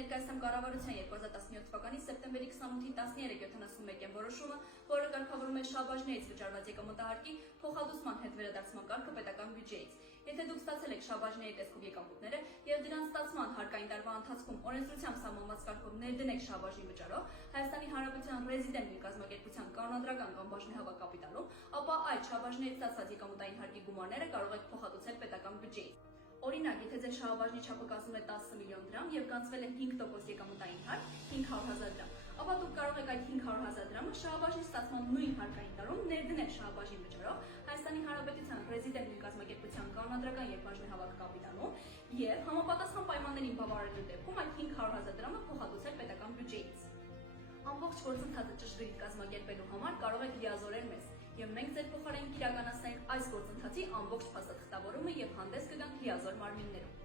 ներկայացնում կառավարության 2017 թվականի սեպտեմբերի 28-ի 13:71 որոշումը, որը կարգավորում է շաբաժներից վճարված եկամուտահարկի փոխհատուցման հետ վերադարձման կարգը պետական բյուջեից։ Եթե դուք ստացել եք շաբաժների տեսքով եկամուտները եւ դրանց ստացման հարկային տարվա ընթացքում օրենսդրությամբ սահմանված կարգով ներդնեք շաբաժի վճարով Հայաստանի Հանրապետության ռեզիդենտ մի կազմակերպության կանոնադրական կամ բաժնեհավաք կապիտալում, ապա այդ շաբաժներից ստացած եկամուտային հարկի գումարները կարող եք փոխհատուցել պետական բյուջեից։ Օրինակ, եթե ձեր շահաբաժնի չափը կազմում է 10 միլիոն դրամ եւ գանձվել է 5% եկամուտային հարկ 500,000 դրամ, ապա դուք կարող եք այդ 500,000 դրամը շահաբաժնի ստացման նույն հարկային տարում ներդնել շահաբաժնի վճարով Հայաստանի Հանրապետության ռեզիդենտ մի կազմակերպության կանոնադրական եւ բաժնեհավաք կապիտալում եւ համապատասխան պայմաններին բավարարելու դեպքում այդ 500,000 դրամը փոխհատուցել պետական բյուջեից։ Ամբողջ գործընթացը ճշգրիտ կազմակերպելու համար կարող եք լիազորել մեզ եւ մենք ձեր փոխարեն կիրականացնենք այս գործընթացի ամբողջ փաստաթղթավորումը եւ հանդես կգանք լիազոր մարմիններում։